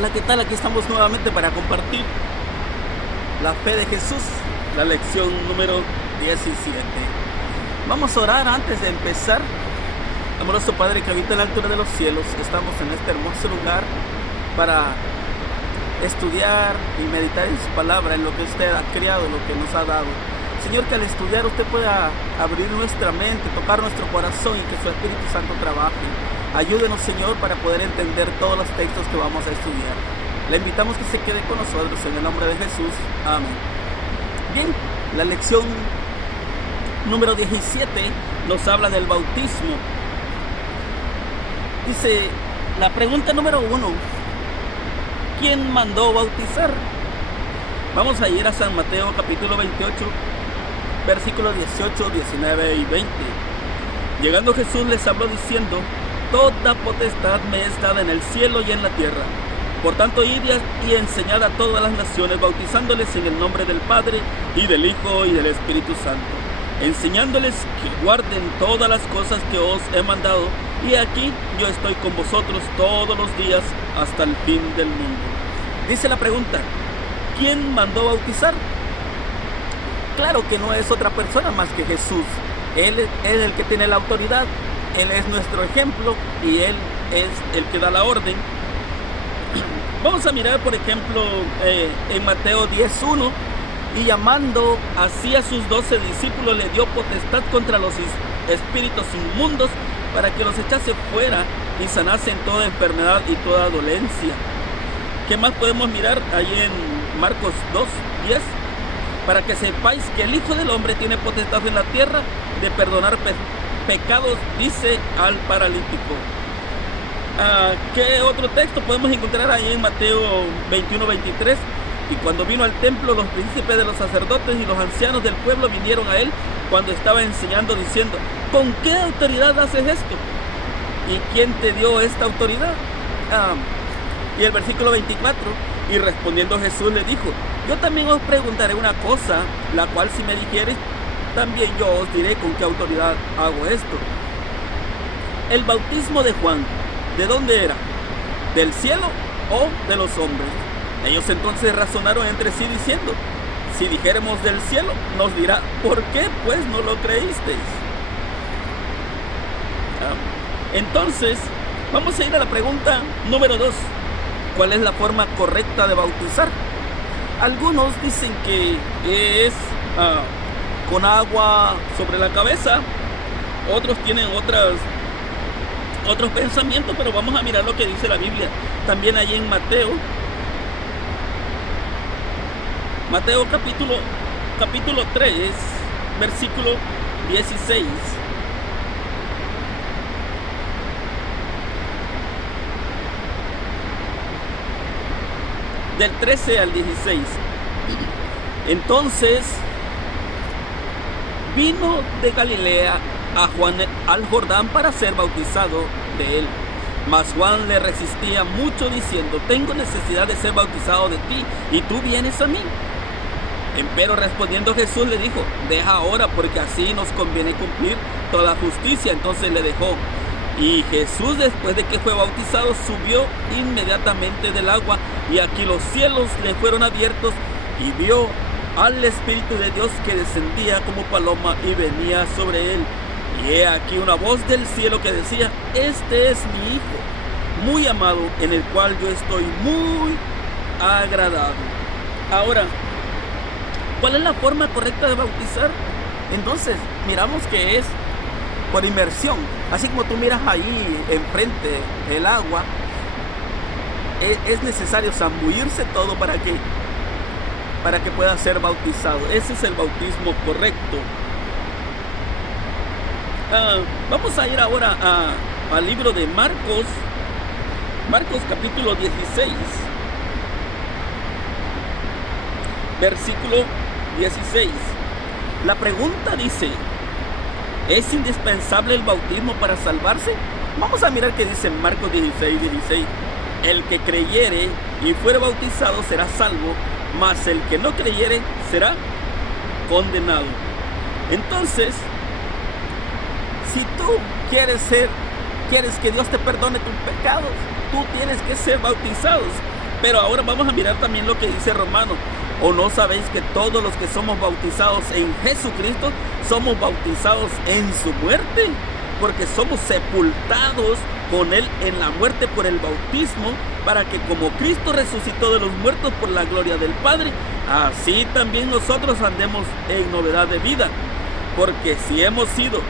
Hola, ¿qué tal? Aquí estamos nuevamente para compartir la fe de Jesús, la lección número 17. Vamos a orar antes de empezar. Amoroso Padre que habita en la altura de los cielos, estamos en este hermoso lugar para estudiar y meditar en su palabra, en lo que usted ha creado, lo que nos ha dado. Señor, que al estudiar usted pueda abrir nuestra mente, tocar nuestro corazón y que su Espíritu Santo trabaje. Ayúdenos, Señor, para poder entender todos los textos que vamos a estudiar. Le invitamos que se quede con nosotros en el nombre de Jesús. Amén. Bien, la lección número 17 nos habla del bautismo. Dice, la pregunta número 1, ¿quién mandó bautizar? Vamos a ir a San Mateo capítulo 28, versículos 18, 19 y 20. Llegando Jesús les habló diciendo, toda potestad me es dada en el cielo y en la tierra. Por tanto, id y enseñad a todas las naciones, bautizándoles en el nombre del Padre, y del Hijo, y del Espíritu Santo, enseñándoles que guarden todas las cosas que os he mandado, y aquí yo estoy con vosotros todos los días hasta el fin del mundo. Dice la pregunta, ¿quién mandó bautizar? Claro que no es otra persona más que Jesús. Él es el que tiene la autoridad. Él es nuestro ejemplo y Él es el que da la orden. Vamos a mirar, por ejemplo, en Mateo 10:1, y llamando así a sus 12 discípulos, le dio potestad contra los espíritus inmundos para que los echase fuera y sanasen toda enfermedad y toda dolencia. ¿Qué más podemos mirar ahí en Marcos 2:10? Para que sepáis que el Hijo del Hombre tiene potestad en la tierra de perdonar pecados, dice al paralítico. ¿Qué otro texto podemos encontrar ahí en Mateo 21:23? Y cuando vino al templo, los príncipes de los sacerdotes y los ancianos del pueblo vinieron a él cuando estaba enseñando, diciendo, ¿con qué autoridad haces esto? ¿Y quién te dio esta autoridad? Y el versículo 24, y respondiendo Jesús le dijo, yo también os preguntaré una cosa, la cual si me dijeres, también yo os diré con qué autoridad hago esto. El bautismo de Juan, ¿de dónde era? ¿Del cielo o de los hombres? Ellos entonces razonaron entre sí diciendo, si dijéremos del cielo, nos dirá, ¿por qué pues no lo creísteis? Entonces, vamos a ir a la pregunta número 2. ¿Cuál es la forma correcta de bautizar? Algunos dicen que es con agua sobre la cabeza, otros tienen otros pensamientos, pero vamos a mirar lo que dice la Biblia. También ahí en Mateo capítulo 3, versículo 16. Del 13 al 16. Entonces vino de Galilea a Juan al Jordán para ser bautizado de él. Mas Juan le resistía mucho diciendo, tengo necesidad de ser bautizado de ti, y tú vienes a mí. Empero respondiendo Jesús le dijo, deja ahora, porque así nos conviene cumplir toda justicia. Entonces le dejó. Y Jesús, después de que fue bautizado, subió inmediatamente del agua, y aquí los cielos le fueron abiertos, y vio al Espíritu de Dios que descendía como paloma y venía sobre él. Y he aquí una voz del cielo que decía, este es mi Hijo, muy amado, en el cual yo estoy muy agradado. Ahora, ¿cuál es la forma correcta de bautizar? Entonces, miramos que es por inmersión. Así como tú miras ahí enfrente el agua, es necesario zambullirse todo para que pueda ser bautizado. Ese es el bautismo correcto. Vamos a ir ahora al libro de Marcos capítulo 16, versículo 16. La pregunta dice, ¿es indispensable el bautismo para salvarse? Vamos a mirar qué dice en Marcos 16, 16. El que creyere y fuere bautizado será salvo, mas el que no creyere será condenado. Entonces, si tú quieres que Dios te perdone tus pecados, tú tienes que ser bautizado. Pero ahora vamos a mirar también lo que dice Romano. ¿O no sabéis que todos los que somos bautizados en Jesucristo somos bautizados en su muerte? Porque somos sepultados con Él en la muerte por el bautismo, para que como Cristo resucitó de los muertos por la gloria del Padre, así también nosotros andemos en novedad de vida. Porque si hemos sido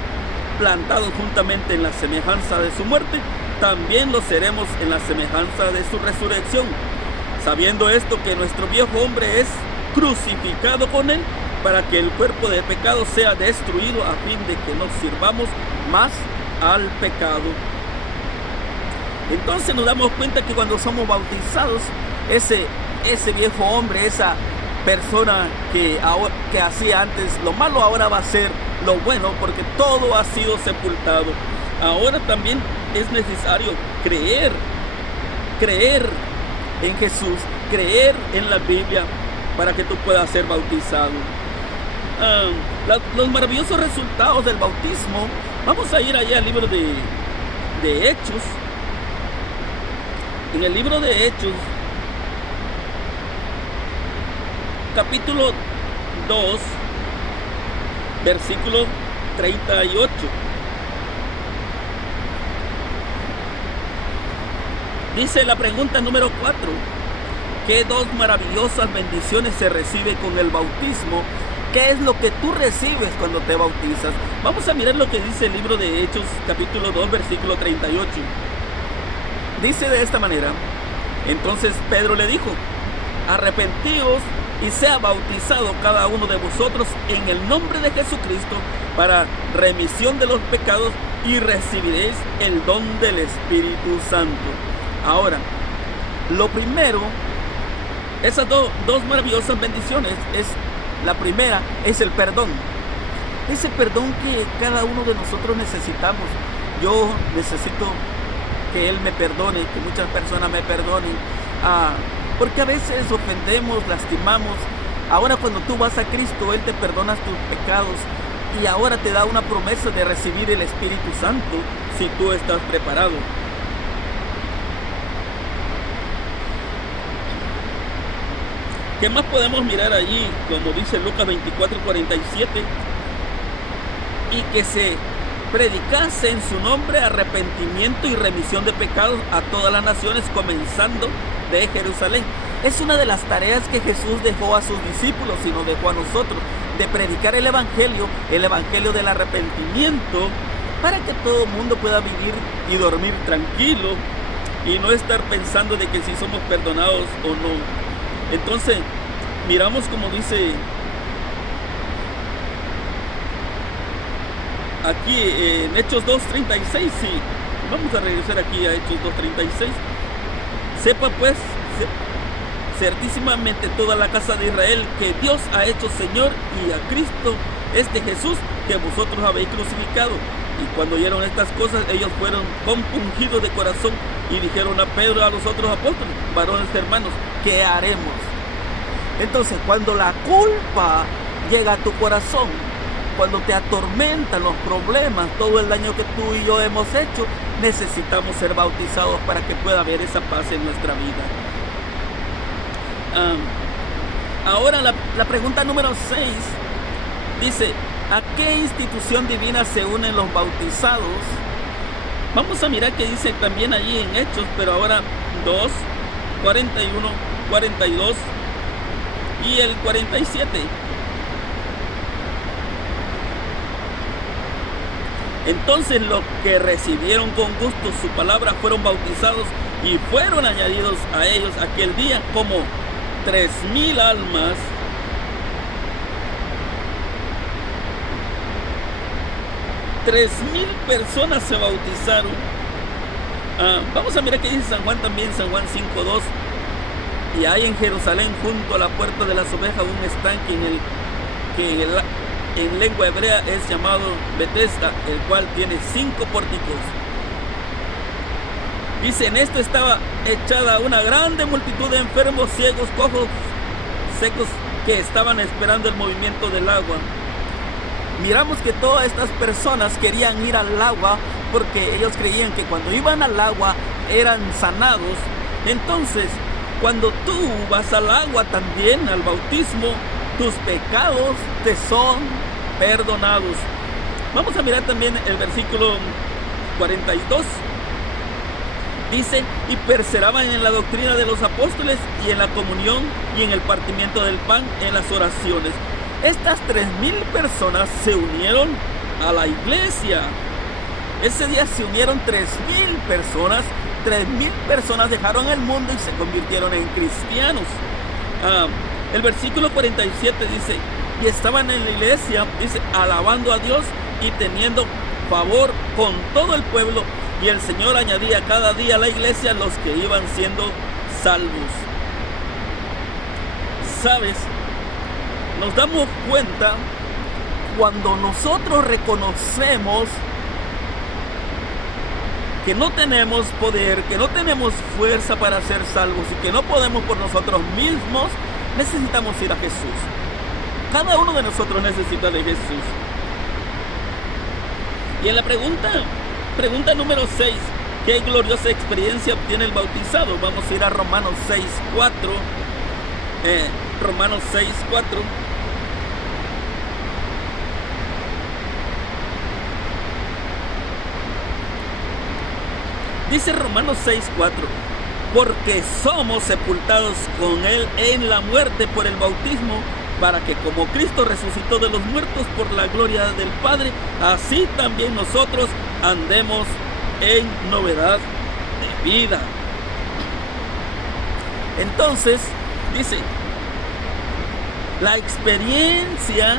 plantados juntamente en la semejanza de su muerte, también lo seremos en la semejanza de su resurrección. Sabiendo esto, que nuestro viejo hombre es crucificado con Él, para que el cuerpo de pecado sea destruido, a fin de que no sirvamos más al pecado. Entonces nos damos cuenta que cuando somos bautizados, ese viejo hombre, esa persona que hacía antes lo malo, ahora va a ser lo bueno, porque todo ha sido sepultado. Ahora también es necesario creer en Jesús, creer en la Biblia, para que tú puedas ser bautizado. Los maravillosos resultados del bautismo. Vamos a ir allá al libro de Hechos. En el libro de Hechos, capítulo 2, versículo 38. Dice la pregunta número 4. ¿Qué dos maravillosas bendiciones se recibe con el bautismo? ¿Qué es lo que tú recibes cuando te bautizas? Vamos a mirar lo que dice el libro de Hechos, capítulo 2, versículo 38. Dice de esta manera: entonces Pedro le dijo: arrepentíos y sea bautizado cada uno de vosotros en el nombre de Jesucristo para remisión de los pecados, y recibiréis el don del Espíritu Santo. Ahora, lo primero, esas dos maravillosas bendiciones, la primera es el perdón. Ese perdón que cada uno de nosotros necesitamos. Yo necesito que Él me perdone, que muchas personas me perdonen, porque a veces ofendemos, lastimamos. Ahora cuando tú vas a Cristo, Él te perdona tus pecados, y ahora te da una promesa de recibir el Espíritu Santo si tú estás preparado. ¿Qué más podemos mirar allí? Como dice Lucas 24:47, y que se predicase en su nombre arrepentimiento y remisión de pecados a todas las naciones, comenzando de Jerusalén. Es una de las tareas que Jesús dejó a sus discípulos y nos dejó a nosotros, de predicar el evangelio del arrepentimiento, para que todo el mundo pueda vivir y dormir tranquilo y no estar pensando de que si somos perdonados o no. Entonces, miramos como dice aquí en Hechos 2:36, sí. Vamos a regresar aquí a Hechos 2:36. Sepa pues certísimamente toda la casa de Israel que Dios ha hecho Señor y a Cristo este Jesús que vosotros habéis crucificado. Y cuando oyeron estas cosas, ellos fueron compungidos de corazón y dijeron a Pedro y a los otros apóstoles: varones hermanos, ¿qué haremos? Entonces, cuando la culpa llega a tu corazón, cuando te atormentan los problemas, todo el daño que tú y yo hemos hecho, necesitamos ser bautizados para que pueda haber esa paz en nuestra vida. Ahora la pregunta número 6 dice: ¿a qué institución divina se unen los bautizados? Vamos a mirar qué dice también allí en Hechos, pero ahora 2, 41, 42 y el 47. Entonces los que recibieron con gusto su palabra fueron bautizados, y fueron añadidos a ellos aquel día como 3,000 almas. $3,000 personas se bautizaron. Vamos a mirar qué dice San Juan también, San Juan 5:2. Y hay en Jerusalén, junto a la puerta de las ovejas, un estanque que en lengua hebrea es llamado Betesda, el cual tiene 5 pórticos. Dice: en esto estaba echada una grande multitud de enfermos, ciegos, cojos, secos, que estaban esperando el movimiento del agua. Miramos que todas estas personas querían ir al agua porque ellos creían que cuando iban al agua eran sanados. Entonces, Cuando tú vas al agua también, al bautismo, tus pecados te son perdonados. Vamos a mirar también el versículo 42. Dice, y perseveraban en la doctrina de los apóstoles y en la comunión y en el partimiento del pan, en las oraciones. Estas 3,000 personas se unieron a la iglesia. Ese día se unieron 3,000 personas. 3,000 personas dejaron el mundo y se convirtieron en cristianos. El versículo 47 dice, y estaban en la iglesia, dice, alabando a Dios y teniendo favor con todo el pueblo. Y el Señor añadía cada día a la iglesia los que iban siendo salvos. ¿Sabes? Nos damos cuenta cuando nosotros reconocemos que no tenemos poder, que no tenemos fuerza para ser salvos y que no podemos por nosotros mismos, necesitamos ir a Jesús. Cada uno de nosotros necesita de Jesús. Y en la pregunta número 6, ¿qué gloriosa experiencia obtiene el bautizado? Vamos a ir a Romanos 6:4. Romanos 6:4. Dice Romanos 6:4, porque somos sepultados con Él en la muerte por el bautismo, para que como Cristo resucitó de los muertos por la gloria del Padre, así también nosotros andemos en novedad de vida. Entonces, dice, la experiencia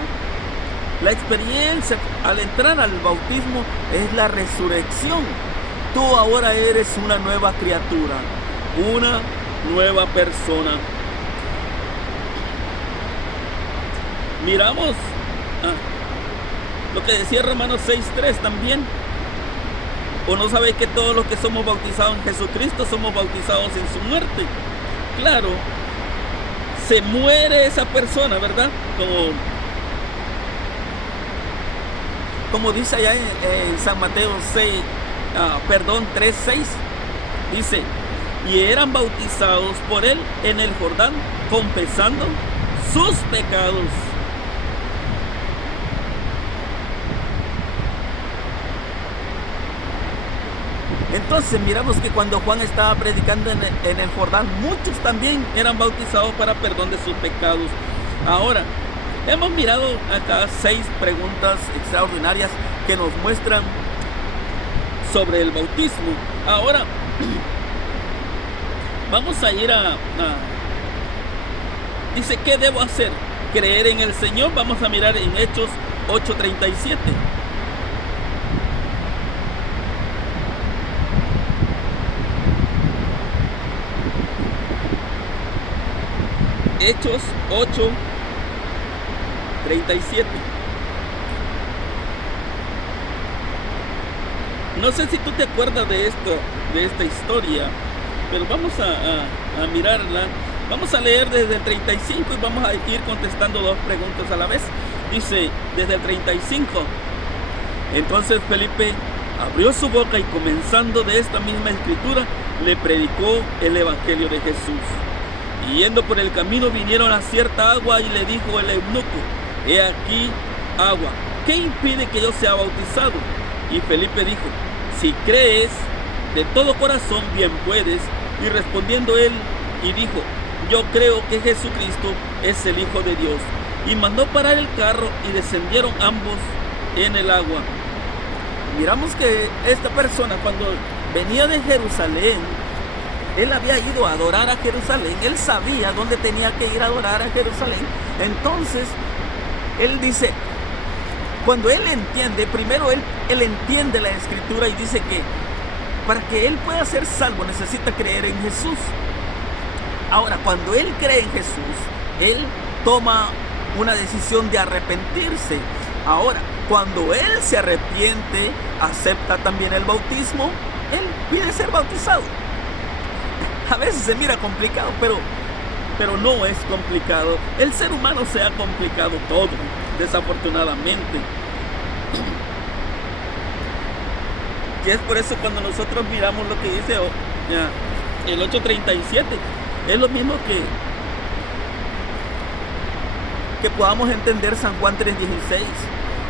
al entrar al bautismo es la resurrección. Tú ahora eres una nueva criatura, una nueva persona. Miramos lo que decía Romanos 6:3 también. ¿O no sabéis que todos los que somos bautizados en Jesucristo somos bautizados en su muerte? Claro, se muere esa persona, ¿verdad? Como dice allá en San Mateo 3:6, dice, y eran bautizados por él en el Jordán, confesando sus pecados. Entonces miramos que cuando Juan estaba predicando en el Jordán, muchos también eran bautizados para perdón de sus pecados. Ahora, hemos mirado acá 6 preguntas extraordinarias que nos muestran sobre el bautismo. Ahora vamos a ir dice, ¿qué debo hacer? Creer en el Señor. Vamos a mirar en Hechos 8:37. Hechos 8:37. No sé si tú te acuerdas de esta historia, pero vamos a mirarla. Vamos a leer desde el 35 y vamos a ir contestando 2 preguntas a la vez. Dice desde el 35. Entonces Felipe abrió su boca y comenzando de esta misma escritura, le predicó el evangelio de Jesús. Y yendo por el camino vinieron a cierta agua y le dijo el eunuco, he aquí agua, ¿qué impide que yo sea bautizado? Y Felipe dijo, si crees de todo corazón, bien puedes. Y respondiendo él y dijo, yo creo que Jesucristo es el Hijo de Dios. Y mandó parar el carro y descendieron ambos en el agua. Miramos que esta persona, cuando venía de Jerusalén, él había ido a adorar a Jerusalén. Él sabía dónde tenía que ir a adorar a Jerusalén. Entonces, él dice, cuando él entiende, primero él entiende la escritura y dice que para que él pueda ser salvo necesita creer en Jesús. Ahora, cuando él cree en Jesús, él toma una decisión de arrepentirse. Ahora, cuando él se arrepiente, acepta también el bautismo, él pide ser bautizado. A veces se mira complicado, pero no es complicado. El ser humano se ha complicado todo, desafortunadamente. Y es por eso cuando nosotros miramos lo que dice el 8:37, Es lo mismo que podamos entender San Juan 3:16.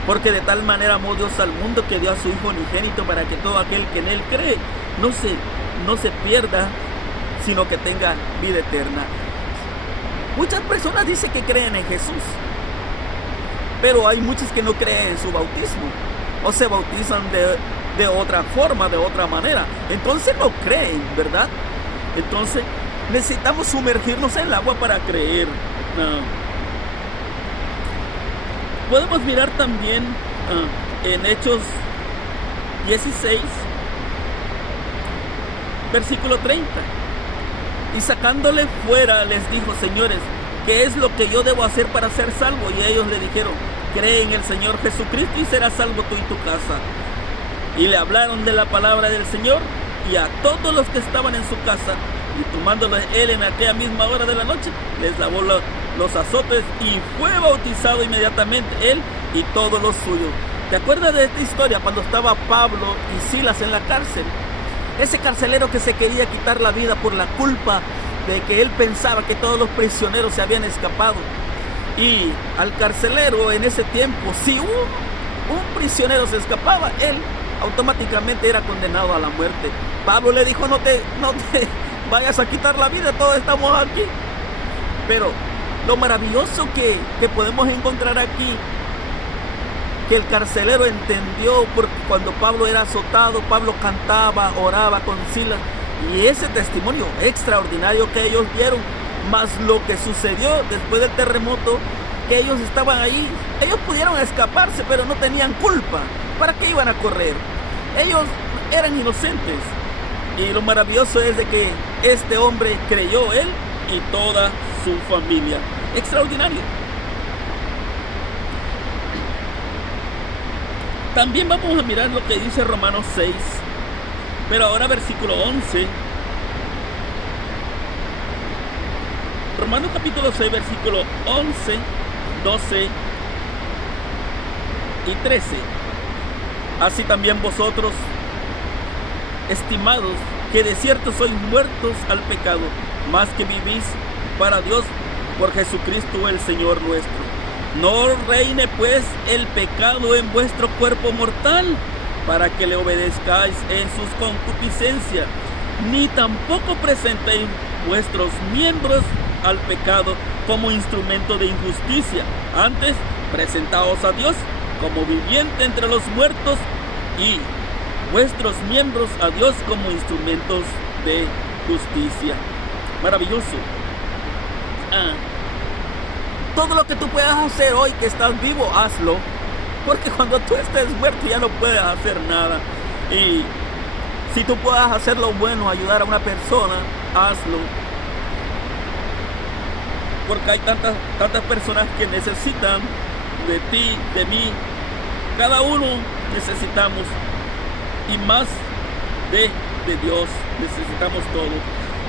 Porque de tal manera amó Dios al mundo que dio a su Hijo unigénito para que todo aquel que en Él cree no se pierda, sino que tenga vida eterna. Muchas personas dicen que creen en Jesús, pero hay muchos que no creen en su bautismo o se bautizan de otra forma, de otra manera. Entonces no creen, ¿verdad? Entonces necesitamos sumergirnos en el agua para creer. Podemos mirar también en Hechos 16, versículo 30. Y sacándole fuera les dijo: señores, ¿qué es lo que yo debo hacer para ser salvo? Y ellos le dijeron: cree en el Señor Jesucristo y serás salvo tú y tu casa. Y le hablaron de la palabra del Señor y a todos los que estaban en su casa. Y tomándolo él en aquella misma hora de la noche, les lavó los azotes y fue bautizado inmediatamente él y todos los suyos. ¿Te acuerdas de esta historia cuando estaba Pablo y Silas en la cárcel? Ese carcelero que se quería quitar la vida por la culpa de que él pensaba que todos los prisioneros se habían escapado. Y al carcelero en ese tiempo, si un prisionero se escapaba, él automáticamente era condenado a la muerte. Pablo le dijo: no te vayas a quitar la vida, todos estamos aquí. Pero lo maravilloso que podemos encontrar aquí, que el carcelero entendió, porque cuando Pablo era azotado, Pablo cantaba, oraba con Silas, y ese testimonio extraordinario que ellos dieron, más lo que sucedió después del terremoto, que ellos estaban ahí, ellos pudieron escaparse, pero no tenían culpa. ¿Para qué iban a correr? Ellos eran inocentes. Y lo maravilloso es de que este hombre creyó, él y toda su familia. Extraordinario. También vamos a mirar lo que dice Romanos 6, pero ahora versículo 11. Romanos capítulo 6, versículo 11, 12 y 13. Así también vosotros, estimados, que de cierto sois muertos al pecado, más que vivís para Dios por Jesucristo el Señor nuestro. No reine pues el pecado en vuestro cuerpo mortal, para que le obedezcáis en sus concupiscencias, ni tampoco presentéis vuestros miembros al pecado como instrumento de injusticia. Antes, presentaos a Dios como viviente entre los muertos y vuestros miembros a Dios como instrumentos de justicia. Maravilloso. Todo lo que tú puedas hacer hoy que estás vivo, hazlo, porque cuando tú estés muerto ya no puedes hacer nada. Y si tú puedes hacer lo bueno, ayudar a una persona, hazlo, porque hay tantas personas que necesitan de ti, de mí. Cada uno necesitamos, y más de Dios necesitamos todo.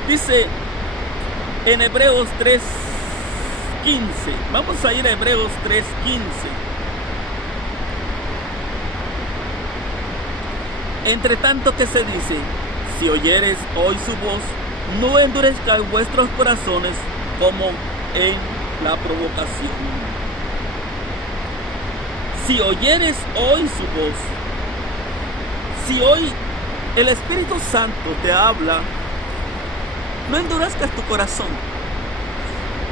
Dice en Hebreos 3:15, vamos a ir a Hebreos 3:15. Entre tanto que se dice: si oyeres hoy su voz, no endurezcáis vuestros corazones como en la provocación. Si oyeres hoy su voz, si hoy el Espíritu Santo te habla, no endurezcas tu corazón.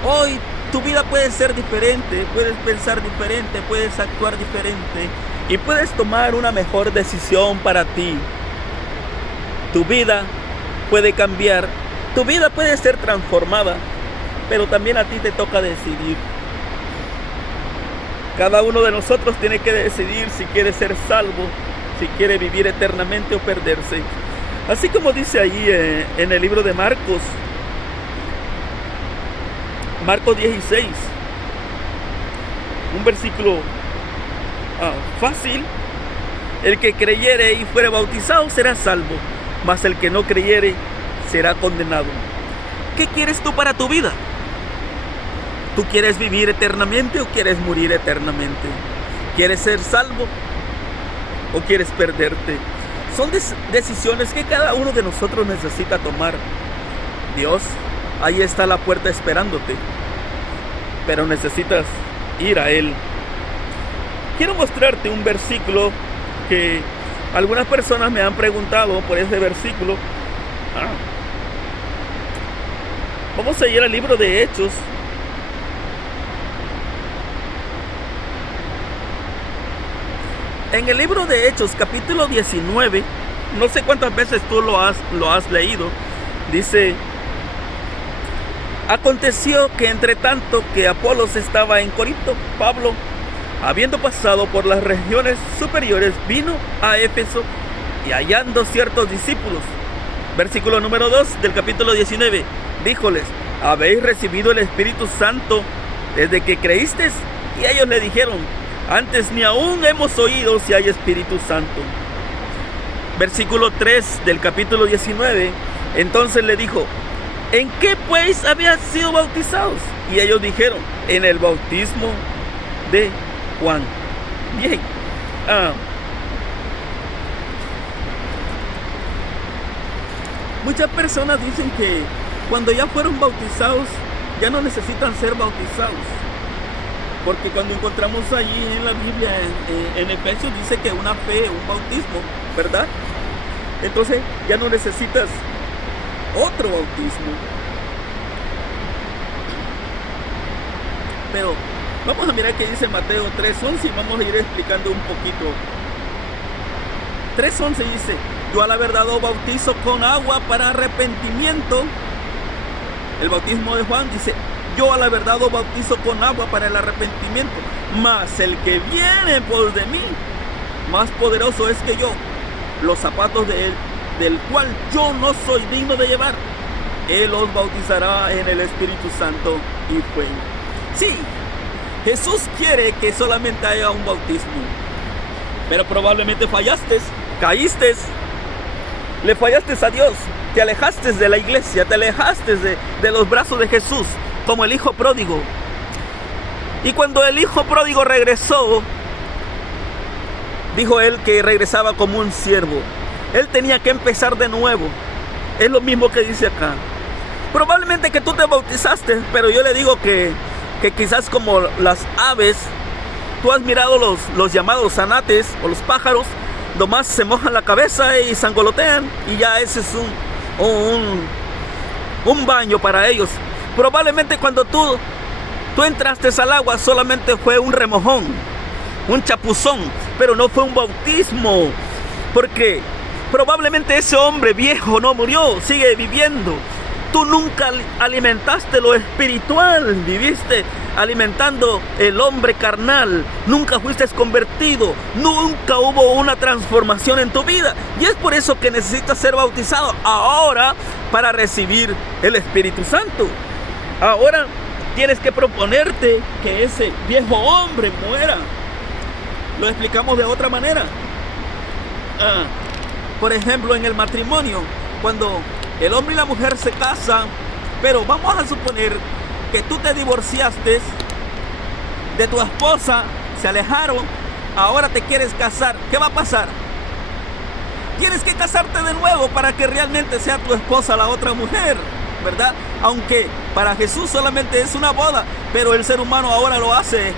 Hoy tu vida puede ser diferente, puedes pensar diferente, puedes actuar diferente y puedes tomar una mejor decisión para ti. Tu vida puede cambiar, tu vida puede ser transformada, pero también a ti te toca decidir. Cada uno de nosotros tiene que decidir si quiere ser salvo, si quiere vivir eternamente o perderse. Así como dice ahí en el libro de Marcos 16, un versículo fácil: el que creyere y fuere bautizado será salvo, mas el que no creyere será condenado. ¿Qué quieres tú para tu vida? ¿Tú quieres vivir eternamente o quieres morir eternamente? ¿Quieres ser salvo o quieres perderte? Son decisiones que cada uno de nosotros necesita tomar. Dios ahí está la puerta esperándote, pero necesitas ir a Él. Quiero mostrarte un versículo que algunas personas me han preguntado por ese versículo. Vamos a ir al libro de Hechos. En el libro de Hechos, capítulo 19, no sé cuántas veces tú lo has leído, dice: aconteció que entre tanto que Apolos estaba en Corinto, Pablo, habiendo pasado por las regiones superiores, vino a Éfeso y hallando ciertos discípulos. Versículo número 2 del capítulo 19, díjoles: ¿habéis recibido el Espíritu Santo desde que creísteis? Y ellos le dijeron: antes ni aún hemos oído si hay Espíritu Santo. Versículo 3 del capítulo 19, entonces le dijo: ¿en qué pues habían sido bautizados? Y ellos dijeron: en el bautismo de Juan. Bien. Muchas personas dicen que cuando ya fueron bautizados, ya no necesitan ser bautizados. Porque cuando encontramos allí en la Biblia, en Efesios, dice que una fe, un bautismo, ¿verdad? Entonces ya no necesitas otro bautismo. Pero vamos a mirar qué dice Mateo 3:11 y vamos a ir explicando un poquito. 3:11 dice: yo a la verdad os bautizo con agua para arrepentimiento. El bautismo de Juan dice: yo a la verdad os bautizo con agua para el arrepentimiento, mas el que viene por de mí, más poderoso es que yo, los zapatos de él, del cual yo no soy digno de llevar. Él os bautizará en el Espíritu Santo y fuego. Sí, Jesús quiere que solamente haya un bautismo, pero probablemente fallaste, caíste, le fallaste a Dios, te alejaste de la iglesia, te alejaste de los brazos de Jesús, como el hijo pródigo. Y cuando el hijo pródigo regresó, dijo él que regresaba como un siervo. Él tenía que empezar de nuevo. Es lo mismo que dice acá. Probablemente que tú te bautizaste, pero yo le digo que quizás como las aves, tú has mirado los llamados zanates o los pájaros, nomás se mojan la cabeza y sangolotean, y ya ese es un baño para ellos. Probablemente cuando tú entraste al agua solamente fue un remojón, un chapuzón, pero no fue un bautismo, porque probablemente ese hombre viejo no murió, sigue viviendo. Tú nunca alimentaste lo espiritual, viviste alimentando el hombre carnal, nunca fuiste convertido, nunca hubo una transformación en tu vida, y es por eso que necesitas ser bautizado ahora para recibir el Espíritu Santo. Ahora tienes que proponerte que ese viejo hombre muera. Lo explicamos de otra manera. Por ejemplo, en el matrimonio, cuando el hombre y la mujer se casan, pero vamos a suponer que tú te divorciaste de tu esposa, se alejaron, ahora te quieres casar. ¿Qué va a pasar? Tienes que casarte de nuevo para que realmente sea tu esposa la otra mujer, ¿verdad? Aunque para Jesús solamente es una boda, pero el ser humano ahora lo hace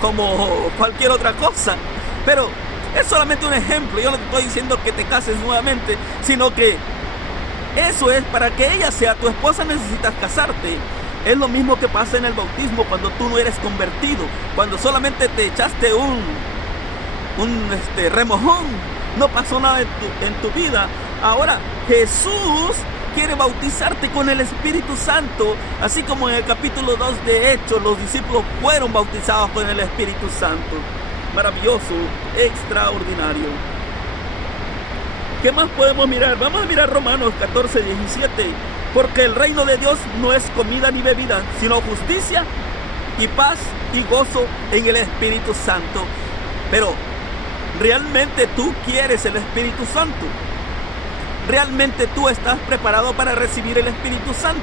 como cualquier otra cosa. Pero es solamente un ejemplo. Yo no te estoy diciendo que te cases nuevamente, sino que eso es para que ella sea tu esposa, necesitas casarte. Es lo mismo que pasa en el bautismo cuando tú no eres convertido, cuando solamente te echaste un remojón, no pasó nada en tu vida. Ahora Jesús quiere bautizarte con el Espíritu Santo, así como en el capítulo 2 de Hechos los discípulos fueron bautizados con el Espíritu Santo. Maravilloso, extraordinario. ¿Qué más podemos mirar? Vamos a mirar Romanos 14:17. Porque el reino de Dios no es comida ni bebida, sino justicia y paz y gozo en el Espíritu Santo. Pero, ¿realmente tú quieres el Espíritu Santo? ¿Realmente tú estás preparado para recibir el Espíritu Santo?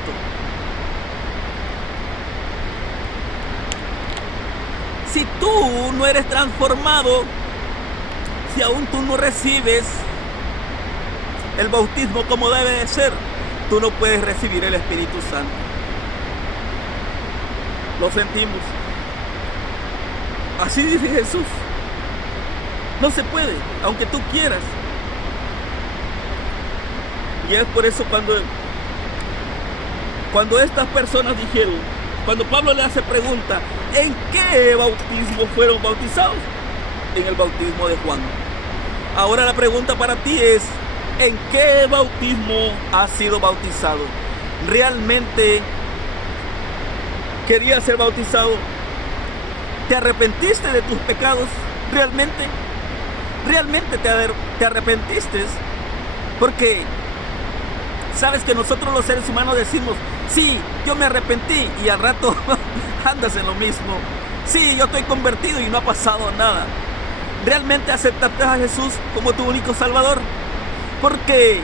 Si tú no eres transformado, si aún tú no recibes el bautismo como debe de ser, tú no puedes recibir el Espíritu Santo. Lo sentimos. Así dice Jesús. No se puede, aunque tú quieras. Y es por eso cuando estas personas dijeron, cuando Pablo le hace pregunta, ¿en qué bautismo fueron bautizados? En el bautismo de Juan. Ahora la pregunta para ti es, ¿en qué bautismo has sido bautizado? ¿Realmente querías ser bautizado? ¿Te arrepentiste de tus pecados? ¿Realmente te arrepentiste? Porque sabes que nosotros los seres humanos decimos, sí, yo me arrepentí, y al rato andas en lo mismo. Sí, yo estoy convertido y no ha pasado nada. ¿Realmente aceptaste a Jesús como tu único Salvador? Porque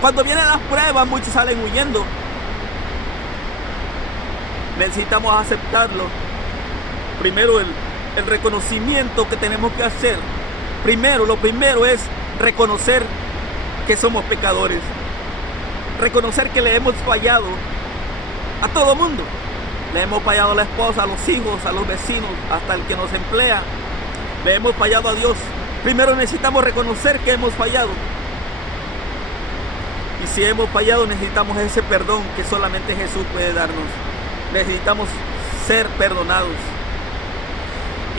cuando vienen las pruebas, muchos salen huyendo. Necesitamos aceptarlo. Primero el reconocimiento que tenemos que hacer. Lo primero es reconocer que somos pecadores. Reconocer que le hemos fallado a todo mundo. Le hemos fallado a la esposa, a los hijos, a los vecinos, hasta el que nos emplea. Le hemos fallado a Dios. Primero necesitamos reconocer que hemos fallado. Y si hemos fallado, necesitamos ese perdón que solamente Jesús puede darnos. Necesitamos ser perdonados.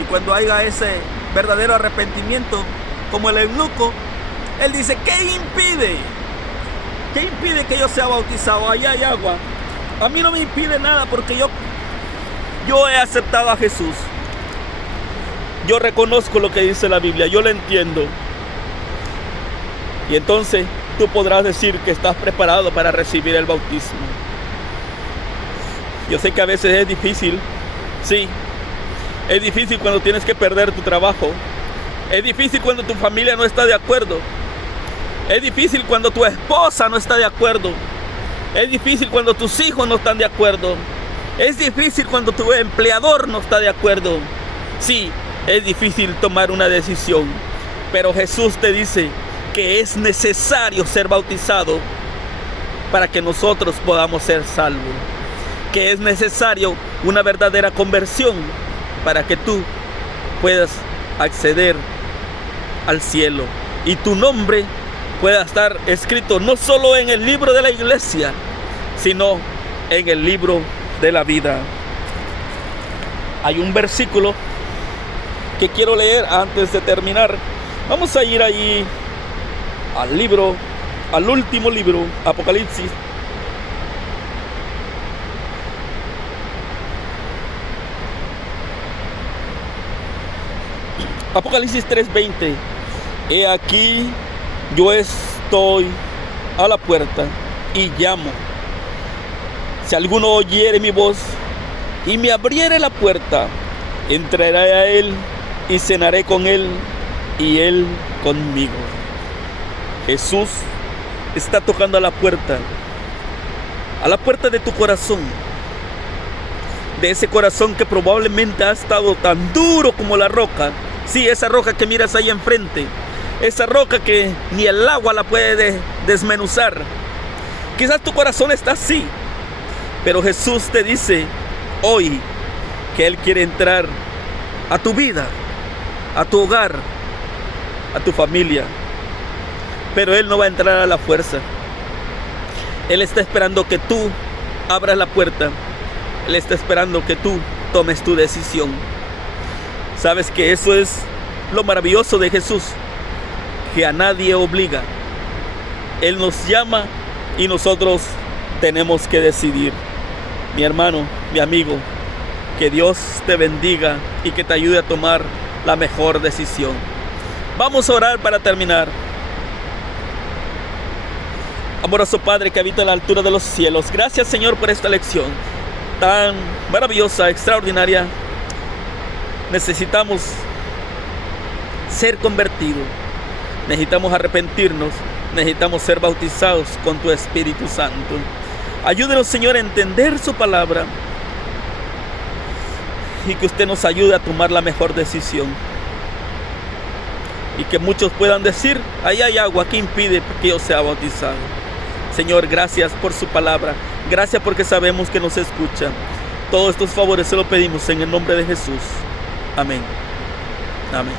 Y cuando haya ese verdadero arrepentimiento, como el eunuco, él dice, ¿qué impide? ¿Qué impide que yo sea bautizado? Allá hay agua. A mí no me impide nada porque yo he aceptado a Jesús. Yo reconozco lo que dice la Biblia, yo lo entiendo. Y entonces tú podrás decir que estás preparado para recibir el bautismo. Yo sé que a veces es difícil, sí. Es difícil cuando tienes que perder tu trabajo. Es difícil cuando tu familia no está de acuerdo. Es difícil cuando tu esposa no está de acuerdo. Es difícil cuando tus hijos no están de acuerdo. Es difícil cuando tu empleador no está de acuerdo. Sí, es difícil tomar una decisión. Pero Jesús te dice que es necesario ser bautizado para que nosotros podamos ser salvos. Que es necesario una verdadera conversión para que tú puedas acceder al cielo y tu nombre pueda estar escrito no solo en el libro de la iglesia, sino en el libro de la vida. Hay un versículo que quiero leer antes de terminar. Vamos a ir ahí al último libro, Apocalipsis. Apocalipsis 3:20. He aquí, yo estoy a la puerta y llamo. Si alguno oyere mi voz y me abriere la puerta, entraré a él y cenaré con él y él conmigo. Jesús está tocando a la puerta de tu corazón, de ese corazón que probablemente ha estado tan duro como la roca. Sí, esa roca que miras ahí enfrente, esa roca que ni el agua la puede desmenuzar. Quizás tu corazón está así, pero Jesús te dice hoy que Él quiere entrar a tu vida, a tu hogar, a tu familia. Pero Él no va a entrar a la fuerza. Él está esperando que tú abras la puerta. Él está esperando que tú tomes tu decisión. Sabes que eso es lo maravilloso de Jesús, que a nadie obliga. Él nos llama y nosotros tenemos que decidir. Mi hermano, mi amigo, que Dios te bendiga y que te ayude a tomar la mejor decisión. Vamos a orar para terminar. Amoroso Padre que habita en la altura de los cielos, gracias Señor por esta lección tan maravillosa, extraordinaria. Necesitamos ser convertidos, necesitamos arrepentirnos, necesitamos ser bautizados con tu Espíritu Santo. Ayúdenos Señor a entender su palabra y que usted nos ayude a tomar la mejor decisión. Y que muchos puedan decir, ahí hay agua, ¿qué impide que yo sea bautizado? Señor, gracias por su palabra. Gracias porque sabemos que nos escucha. Todos estos favores se los pedimos en el nombre de Jesús. Amén. Amén.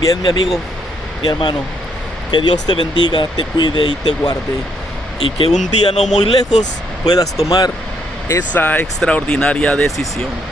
Bien, mi amigo, mi hermano, que Dios te bendiga, te cuide y te guarde. Y que un día no muy lejos puedas tomar esa extraordinaria decisión.